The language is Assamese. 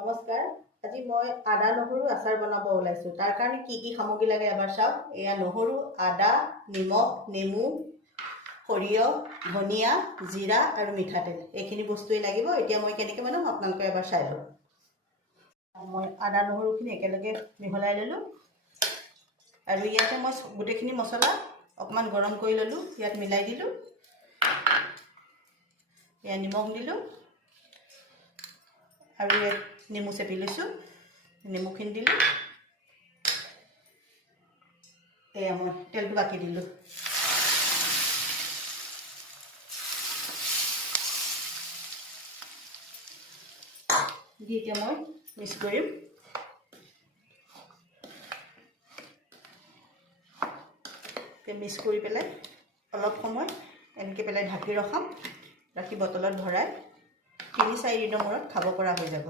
নমস্কাৰ। আজি মই আদা নহৰু আচাৰ বনাব ওলাইছোঁ। তাৰ কাৰণে কি কি সামগ্ৰী লাগে এবাৰ চাওক। এয়া নহৰু, আদা, নিমখ, নেমু, সৰিয়হ, ধনিয়া, জিৰা আৰু মিঠাতেল। এইখিনি বস্তুৱেই লাগিব। এতিয়া মই কেনেকৈ বনাম আপোনালোকে এবাৰ চাই লওক। মই আদা নহৰুখিনি একেলগে মিহলাই ল'লোঁ আৰু ইয়াতে মই গোটেইখিনি মছলা অকণমান গৰম কৰি ল'লোঁ। ইয়াত মিলাই দিলোঁ। এয়া নিমখ দিলোঁ আৰু ইয়াত নেমু চেপি লৈছোঁ। নেমুখিনি দিলোঁ। এয়া মই তেলটো বাকি দিলোঁ। দি এতিয়া মই মিক্স কৰিম। মিক্স কৰি পেলাই অলপ সময় এনেকৈ পেলাই ঢাকি ৰখাম। ৰাখি বটলত ভৰাই 3-4 দিনৰ মূৰত খাব পৰা হৈ যাব।